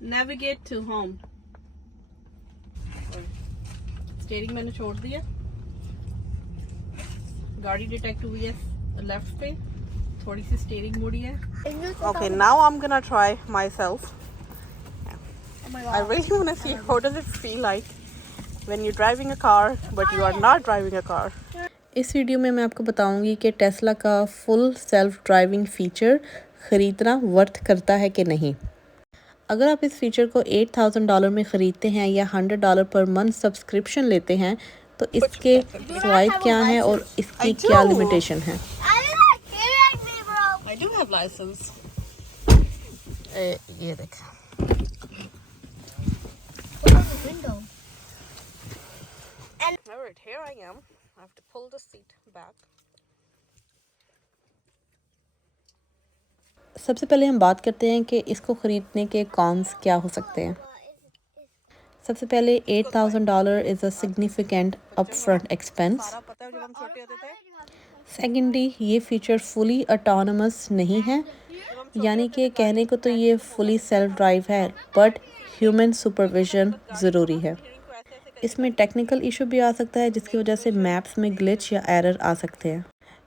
Navigate to home. Steering मैंने छोड़ दिया, गाड़ी डिटेक्ट हुई है लेफ्ट पे, थोड़ी सी स्टीयरिंग मुड़ी है. Okay, now I'm gonna try myself. I really want to see how does it feel like when you're driving a car but you are not driving a car. इस वीडियो में मैं आपको बताऊंगी कि टेस्ला का फुल सेल्फ ड्राइविंग फीचर ख़रीदना वर्थ करता है कि नहीं. अगर आप इस फीचर को $8,000 में ख़रीदते हैं या $100 पर मंथ सब्सक्रिप्शन लेते हैं तो इसके फ़वाइद क्या हैं और इसकी क्या लिमिटेशन है. I do have license. ये देख. Alright, here I am. I have to pull the seat back. सबसे पहले हम बात करते हैं कि इसको ख़रीदने के कॉन्स क्या हो सकते हैं. सबसे पहले $8,000 is a significant upfront expense. Secondly, ये फ़ीचर फुली ऑटोनमस नहीं है, यानी कि कहने को तो ये फुली सेल्फ ड्राइव है बट ह्यूमन सुपरविजन ज़रूरी है. इसमें टेक्निकल इशू भी आ सकता है जिसकी वजह से मैप्स में ग्लिच या एरर आ सकते हैं.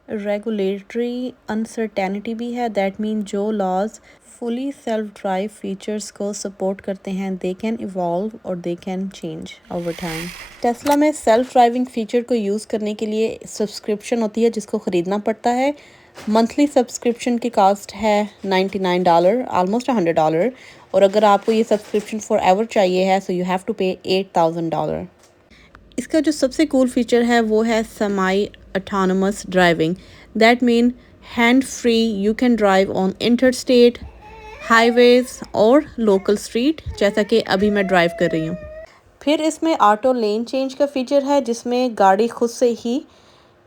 रेगुलेटरी अनसर्टेनिटी भी है. दैट मीन जो laws fully self drive features को सपोर्ट करते हैं दे कैन इवॉल्व और they can change over time. Tesla में सेल्फ ड्राइविंग फीचर को यूज़ करने के लिए सब्सक्रिप्शन होती है जिसको ख़रीदना पड़ता है. मंथली सब्सक्रिप्शन की कास्ट है $99, ऑलमोस्ट $100. और अगर आपको ये सब्सक्रिप्शन फॉर एवर चाहिए है सो यू हैव टू पे $8,000. इसका जो सबसे कूल फीचर है वो है semi autonomous driving. That mean hand free you can drive on interstate, highways और लोकल स्ट्रीट, जैसा कि अभी मैं ड्राइव कर रही हूँ. फिर इसमें ऑटो लेन चेंज का फीचर है जिसमें गाड़ी खुद से ही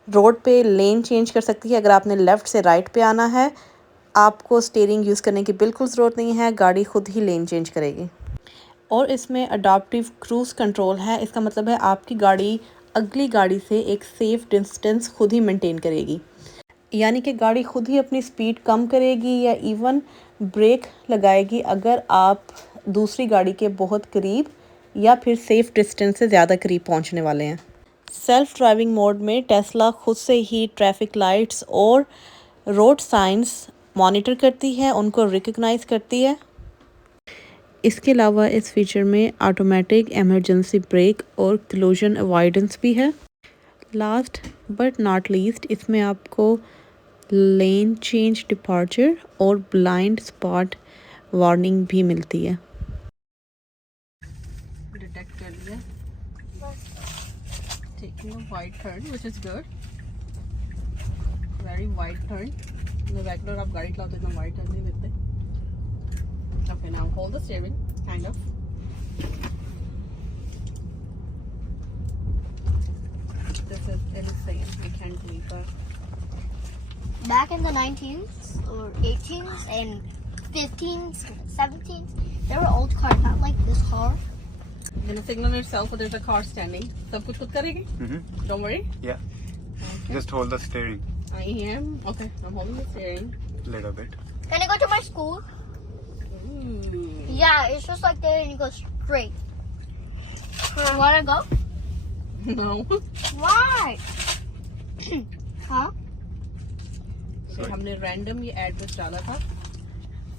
रोड पे लेन चेंज कर सकती है. अगर आपने लेफ़्ट से राइट पे आना है आपको स्टीयरिंग यूज़ करने की बिल्कुल ज़रूरत नहीं है, गाड़ी खुद ही लेन चेंज करेगी. और इसमें अडॉप्टिव क्रूज़ कंट्रोल है. इसका मतलब है आपकी गाड़ी अगली गाड़ी से एक सेफ़ डिस्टेंस खुद ही मेंटेन करेगी, यानी कि गाड़ी खुद ही अपनी स्पीड कम करेगी या इवन ब्रेक लगाएगी अगर आप दूसरी गाड़ी के बहुत करीब या फिर सेफ़ डिस्टेंस से ज़्यादा करीब पहुंचने वाले हैं. सेल्फ ड्राइविंग मोड में टेस्ला खुद से ही ट्रैफिक लाइट्स और रोड साइंस मॉनिटर करती है, उनको रिकग्नाइज करती है. इसके अलावा इस फीचर में ऑटोमेटिक इमरजेंसी ब्रेक और कोलिजन अवॉइडेंस भी है. लास्ट बट नॉट लीस्ट इसमें आपको लेन चेंज डिपार्चर और ब्लाइंड स्पॉट वार्निंग भी मिलती है. डिटेक्ट कर लिया. Taking a wide turn which is good, very wide turn. Regular आप गाड़ी चलाते इतना वाइड टर्न नहीं देते. Okay, now hold the steering, kind of. This is insane. I can't believe that. Back in the 19s or 18s and 15s, 17s, there were old cars, not like this car. Then a signal itself, so there's a car standing. सब कुछ खुद करेगी? Don't worry. Yeah. Okay. Just hold the steering. I am. Okay, I'm holding the steering. Little bit. Can I go to my school? Yeah, it's just like there and you go straight. Wanna go? No. Why? Huh? So हमने random ये address डाला था.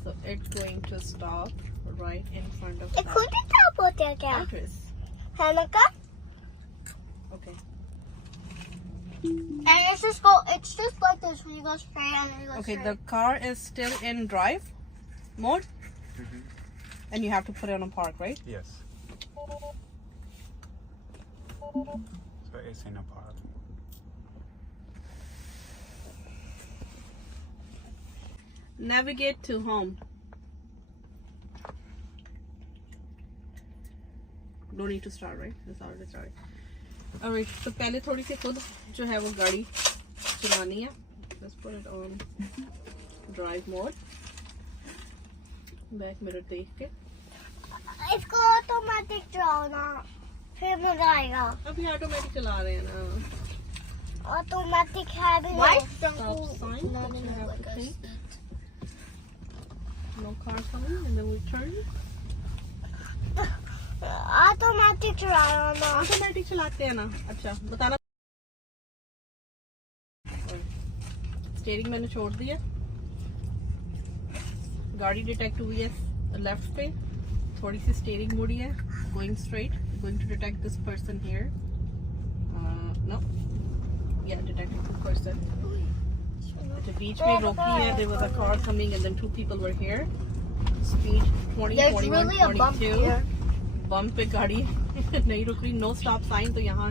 So it's going to stop right in front of It could be double address. Hanukkah? Okay. And it's just like this when you go straight and you go Okay, straight. the car is still in drive mode. And you have to put it on park, right? Yes. So it's in a park. Navigate to home. No need to start, right? That's already started. Alright, तो पहले थोड़ी सी खुद जो है वो गाड़ी चलानी है. Let's put it on drive mode. Back mirror देख के. इसको ऑटोमेटिक चलाना फिर मजा आएगा. अभी ऑटोमेटिक चला रहे हैं ना. Automatic having Stop sign. That you have to take. No car coming, and then we turn. Automatic चलाना ना। ऑटोमेटिक चलाते हैं ना। अच्छा बताना। स्टीयरिंग मैंने छोड़ दिया, गाड़ी डिटेक्ट हुई है लेफ्ट पे, थोड़ी सी स्टीयरिंग मुड़ी है, going straight, going to detect this person here, no yeah detected two person. तो बीच में रोकी है, there was a car coming and then two people were here, speed 20 There's 41 really a bump 42, here. Bump पे गाड़ी नहीं रुक रही, नो स्टॉप साइन, तो यहाँ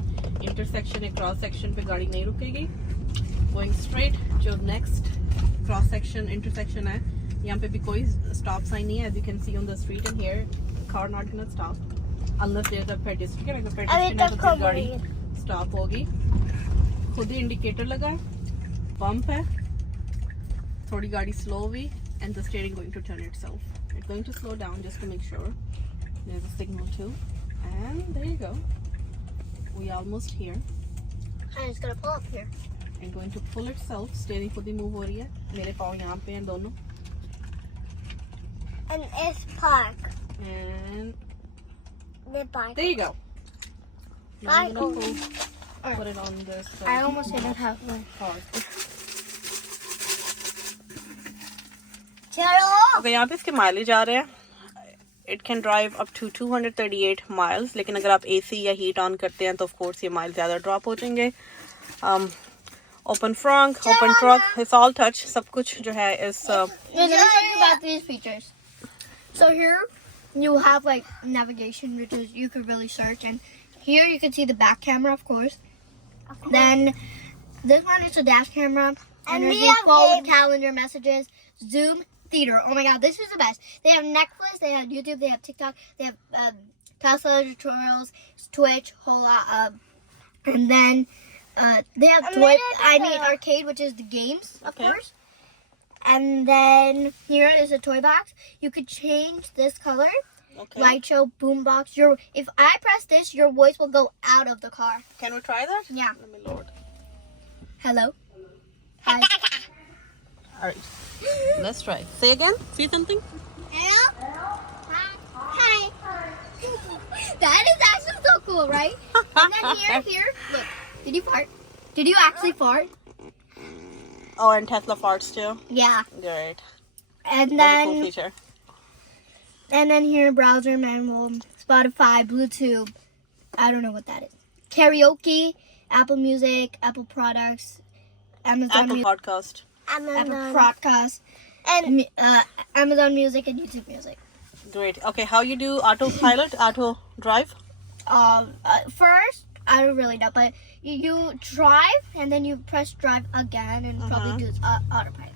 इंटरसेक्शन है, क्रॉस सेक्शन पे गाड़ी नहीं रुकेगी, गोइंग स्ट्रेट। जो नेक्स्ट क्रॉस सेक्शन इंटरसेक्शन है, यहाँ पे भी कोई स्टॉप साइन नहीं है, as you can see on the street, and here car not gonna stop unless there is a pedestrian, अगर पेडेस्ट्रियन है तो फिर गाड़ी स्टॉप होगी। खुद ही इंडिकेटर लगा है, बम्प है, थोड़ी गाड़ी स्लो हुई, and the steering going to turn itself, it's going to slow down just to make sure. There's a signal too, and there you go. We almost here. And it's gonna pull up here. And going to pull itself. Steering खुद ही move हो रही है, मेरे पाँव यहाँ पे हैं दोनों. And it's park. And The park. there you go. Now I'm Park. gonna put it on this. I almost didn't have one. car. चलो. Okay, यहाँ पे इसके माइलेज आ रहे हैं. It can drive up to 238 miles. लेकिन अगर आप AC या हीट ऑन करते हैं तो ऑफ कोर्स ये माइल ज़्यादा ड्रॉप हो जाएंगे. Open front, open truck, it's all touch. सब कुछ जो है is Let me tell you about these features. So here you have like navigation, which is you could really search, and here you can see the back camera, of course. Then this one is a dash camera, and we there's have phone, games. calendar, messages, Zoom, theater. Oh my God, this is the best. They have Netflix, they have YouTube, they have TikTok, they have Tesla tutorials, Twitch, whole lot of, and then they have arcade, which is the games, of Okay. course. And then here is a toy box. You could change this color. okay. Light show, boombox. If I press this, your voice will go out of the car. Can we try that? Yeah. Let me load. Hello. Hi. All right. Let's try. Say again. See something? Hello. Hi. That is actually so cool, right? And then here, look. Did you fart? Did you actually fart? Oh, and Tesla farts too. Yeah. Great. And That's a cool then feature. here, browser manual, Spotify, Bluetooth. I don't know what that is. Karaoke, Apple Music, Apple products, Amazon Apple Music, Podcast. Apple Podcast, and Amazon Music and YouTube Music. Great. Okay, how you do autopilot, auto drive? First, I don't really know, but you drive and then you press drive again and probably do autopilot.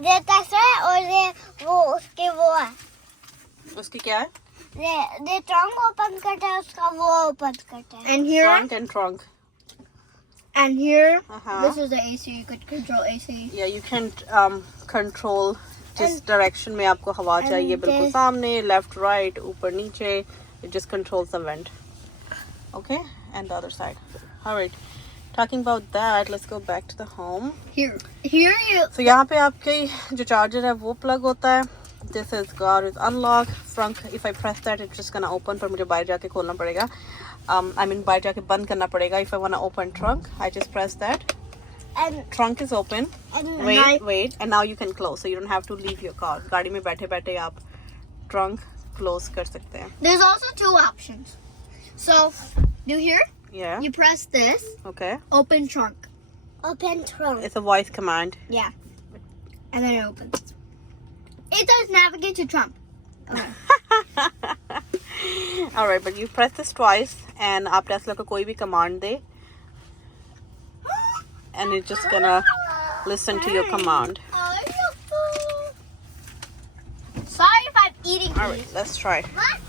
ये Tesla है और ये वो उसके वो है. उसकी क्या है? ये trunk open करता है उसका वो open करता है. And here, Trunk and trunk. this is the AC. You could control AC. Yeah, you can control जिस direction में आपको हवा चाहिए, बिल्कुल सामने, left, right, ऊपर, नीचे. It just controls the vent. Okay, and the other side. All right. Talking about that, let's go back to the home. Here you. So यहाँ पे आपके जो charger है वो plug होता है. This is car is unlock. Front, if I press that, it's just gonna open. पर मुझे बाहर जाके खोलना पड़ेगा. I mean बाहर जाके बंद करना पड़ेगा. If I wanna open trunk, I just press that. And Trunk is open. Wait, and now you can close. So you don't have to leave your car. गाड़ी में बैठे-बैठे आप trunk close कर सकते हैं. There's also two options. So, do here. Yeah. You press this. Okay. Open trunk. open trunk. It's a voice command. Yeah. And then it opens. It does navigate to Trump. Okay. All right, but you press this twice, and आप Tesla को कोई भी command दे, and it's just gonna listen to your command. Sorry if I'm eating All right, these. let's try. What?